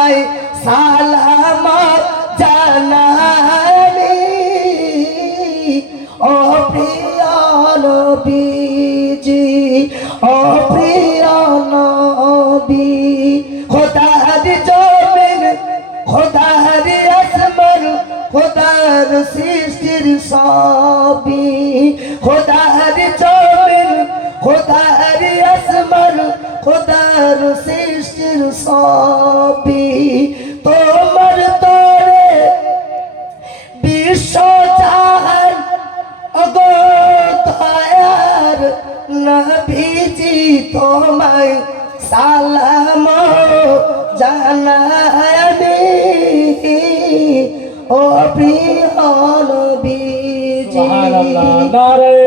তোমায় সালাম জানাই ও প্রিয় নবীজি ও প্রিয় নবী খোদার জমিন খোদার আসমান খোদার সৃষ্টির সবই খোদার জমিন খোদার আসমান খোদার সৃষ্টির সবই তোমার তরে বিশ্ব জাহান ওগো দয়ার নবীজি তোমায় সালাম জানাই ও প্রিয় নবীজি। সুবহানাল্লাহ।